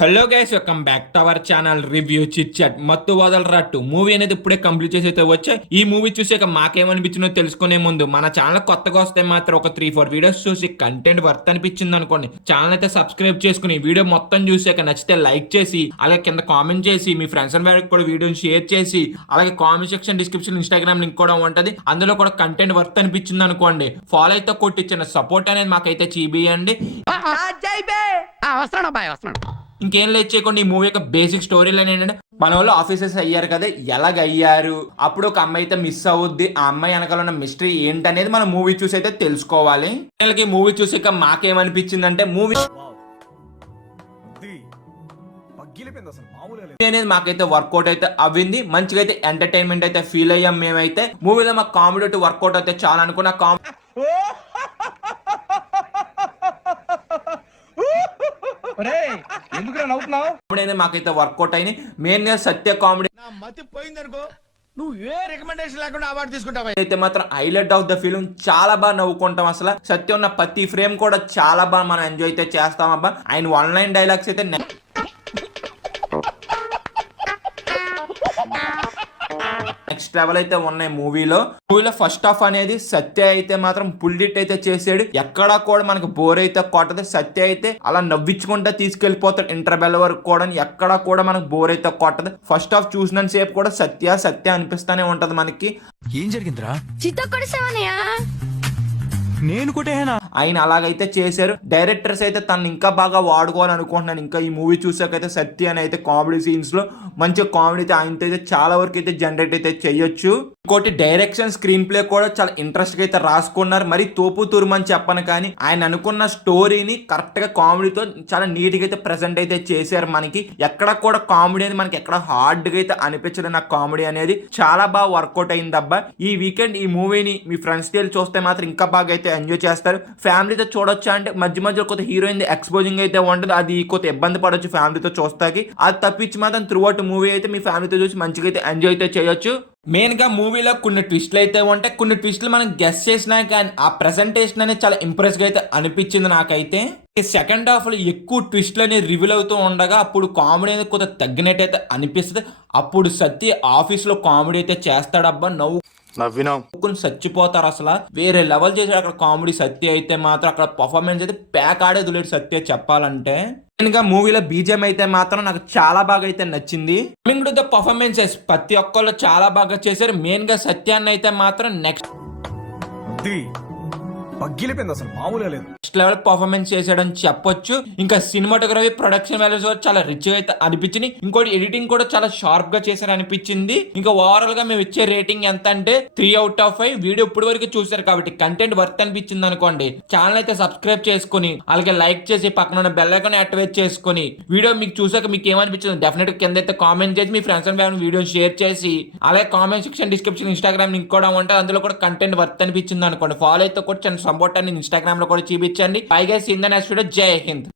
Hello guys, welcome back to our channel review chit chat. Mathu Vadalara 2 movie అనేది ఇప్పుడే complete చేసి అయితే వచ్చా. ఈ మూవీ చూసాక మాకేమనిపించిందో తెలుసుకునే ముందు మన ఛానల్ కొత్తగా వస్తే మాత్రం ఒక 3-4 వీడియోస్ చూసి కంటెంట్ వర్త్ అనిపించింది అనుకోండి, ఛానల్ అయితే సబ్స్క్రైబ్ చేసుకుని వీడియో మొత్తం చూసాక నచ్చితే లైక్ చేసి అలాగే కింద కామెంట్ చేసి మీ ఫ్రెండ్స్ అండ్ ఫ్యామిలీకి కూడా వీడియోని షేర్ చేసి అలాగే comment section description Instagram link కూడా ఉంటది, అందులో కూడా కంటెంట్ వర్త్ అనిపించింది అనుకోండి ఫాలో అయితే కొట్టించిన సపోర్ట్ అనేది మాకైతే చూపియండి. ఇంకేం లేదు చేయకుండా ఈ మూవీ యొక్క బేసిక్ స్టోరీ లైన్ ఏంటంటే, మన వాళ్ళు ఆఫీసర్స్ అయ్యారు కదా, ఎలాగయ్యారు, అప్పుడు ఒక అమ్మాయి అయితే మిస్ అవుద్ది, ఆ అమ్మాయి వెనకాల ఉన్న మిస్టరీ ఏంటనేది మనం మూవీ చూసి అయితే తెలుసుకోవాలి. వీళ్ళకి మూవీ చూసాక మాకేమనిపించింది అంటే, మూవీ అనేది మాకైతే వర్కౌట్ అయితే అవ్వింది, మంచిగా అయితే ఎంటర్టైన్మెంట్ అయితే ఫీల్ అయ్యాం మేమైతే. మూవీలో మాకు కామెడీ వర్కౌట్ అయితే చాలా అనుకున్న మాకైతే వర్కౌట్ అయినాయి. మెయిన్ గా సత్య కామెడీ నువ్వు ఏ రికమెండేషన్ లేకుండా అవార్డు తీసుకుంటావు అయితే మాత్రం హైలైట్ ఆఫ్ ద ఫిల్మ్. చాలా బాగా నవ్వుకుంటాం. అసలు సత్య ఉన్న ప్రతి ఫ్రేమ్ కూడా చాలా బాగా మనం ఎంజాయ్ అయితే చేస్తాం అబ్బా. ఆయన 1 లైన్ డైలాగ్స్ అయితే నెక్స్ట్ లెవెల్ అయితే ఉన్నాయి మూవీలో. ఫస్ట్ హాఫ్ అనేది సత్య అయితే మాత్రం పుల్లిట్ అయితే చేసాడు, ఎక్కడా కూడా మనకు బోర్ అయితే కొట్టదు. సత్య అయితే అలా నవ్వించుకుంటా తీసుకెళ్లిపోతాడు ఇంటర్వెల్ వరకు కూడా, ఎక్కడా కూడా మనకు బోర్ అయితే కొట్టదు. ఫస్ట్ హాఫ్ చూసినంత సేపు కూడా సత్య సత్య అనిపిస్తానే ఉంటది మనకి. ఏం జరిగిందిరా? నేను కూడా ఆయన అలాగైతే చేశారు. డైరెక్టర్స్ అయితే తను ఇంకా బాగా వాడుకోవాలనుకుంటున్నాను. ఇంకా ఈ మూవీ చూసాకైతే సత్య అని అయితే కామెడీ సీన్స్ లో మంచిగా కామెడీ అయితే ఆయనతో అయితే చాలా వరకు అయితే జనరేట్ అయితే చేయొచ్చు. ఇంకోటి డైరెక్షన్, స్క్రీన్ ప్లే కూడా చాలా ఇంట్రెస్ట్ గా అయితే రాసుకున్నారు. మరి తోపు తురుమని చెప్పను కానీ ఆయన అనుకున్న స్టోరీని కరెక్ట్ గా కామెడీతో చాలా నీట్ గా అయితే ప్రెసెంట్ అయితే చేశారు. మనకి ఎక్కడ కూడా కామెడీ అనేది మనకి ఎక్కడ హార్డ్ గా అయితే అనిపించలేదు. నాకు కామెడీ అనేది చాలా బాగా వర్కౌట్ అయింది అబ్బా. ఈ వీకెండ్ ఈ మూవీని మీ ఫ్రెండ్స్ తో చూస్తే మాత్రం ఇంకా బాగా అయితే ఎంజాయ్ చేస్తారు. ఫ్యామిలీతో చూడొచ్చా అంటే మధ్య మధ్యలో కొత్త హీరోయిన్ ఎక్స్పోజింగ్ అయితే ఉంటుంది, అది కొత్త ఇబ్బంది పడొచ్చు ఫ్యామిలీతో చూస్తాకి. అది తప్పించి మాత్రం త్రూ అవుట్ మూవీ అయితే మీ ఫ్యామిలీతో చూసి మంచిగా అయితే ఎంజాయ్ అయితే చేయొచ్చు. మెయిన్ గా మూవీలో కొన్ని ట్విస్ట్లు అయితే ఉంటాయి. కొన్ని ట్విస్ట్లు మనం గెస్ చేసినా కానీ ఆ ప్రెజెంటేషన్ అనేది చాలా ఇంప్రెస్ గా అయితే అనిపించింది నాకైతే. సెకండ్ హాఫ్ లో ఎక్కువ ట్విస్ట్లు అనేది రివీల్ అవుతూ ఉండగా అప్పుడు కామెడీ అనేది కొంత తగ్గినట్టు అయితే అనిపిస్తుంది. అప్పుడు సత్య ఆఫీస్ లో కామెడీ అయితే చేస్తాడబ్బా, నవ్వుకుని చచ్చిపోతారు. అసలు వేరే లెవెల్ చేశాడు అక్కడ కామెడీ సత్య అయితే మాత్రం. అక్కడ పర్ఫార్మెన్స్ అయితే ప్యాక్ ఆడేది సత్య చెప్పాలంటే. ఇంకా మూవీలో బీజిఎం అయితే మాత్రం నాకు చాలా బాగా అయితే నచ్చింది. కమింగ్ టు ద పర్ఫార్మెన్సెస్ ప్రతి ఒక్కళ్ళు చాలా బాగా చేశారు. మెయిన్ గా సత్యాన్ని అయితే మాత్రం నెక్స్ట్ లెవెల్ పర్ఫార్మెన్స్ చేసాడని చెప్పొచ్చు. ఇంకా సినిమాటోగ్రఫీ, ప్రొడక్షన్ వాల్యూస్ చాలా రిచ్ గా అయితే అనిపించింది. ఇంకోటి ఎడిటింగ్ కూడా చాలా షార్ప్ గా చేశారు అనిపించింది. ఇంకా ఓవరాల్ గా మేము ఇచ్చే రేటింగ్ ఎంత అంటే 3/5. వీడియో ఇప్పుడు వరకు చూసారు కాబట్టి కంటెంట్ వర్త్ అనిపించింది అనుకోండి, ఛానల్ అయితే సబ్స్క్రైబ్ చేసుకుని అలాగే లైక్ చేసి పక్కన ఉన్న బెల్ ఐకాన్ యాక్టివేట్ చేసుకుని వీడియో మీకు చూసాక మీకు ఏమనిపించింది డెఫినెట్ కింద అయితే కామెంట్ చేసి మీ friends and family video share చేసి అలాగే comment section description Instagram link కూడా ఉంటుంది, అందులో కూడా కంటెంట్ వర్త్ అనిపించింది అనుకోండి ఫాలో అయితే కూడా సపోర్ట్ అని ఇన్స్టాగ్రామ్ లో కూడా చూపించండి. పైగా సింధన్ జై హింద్.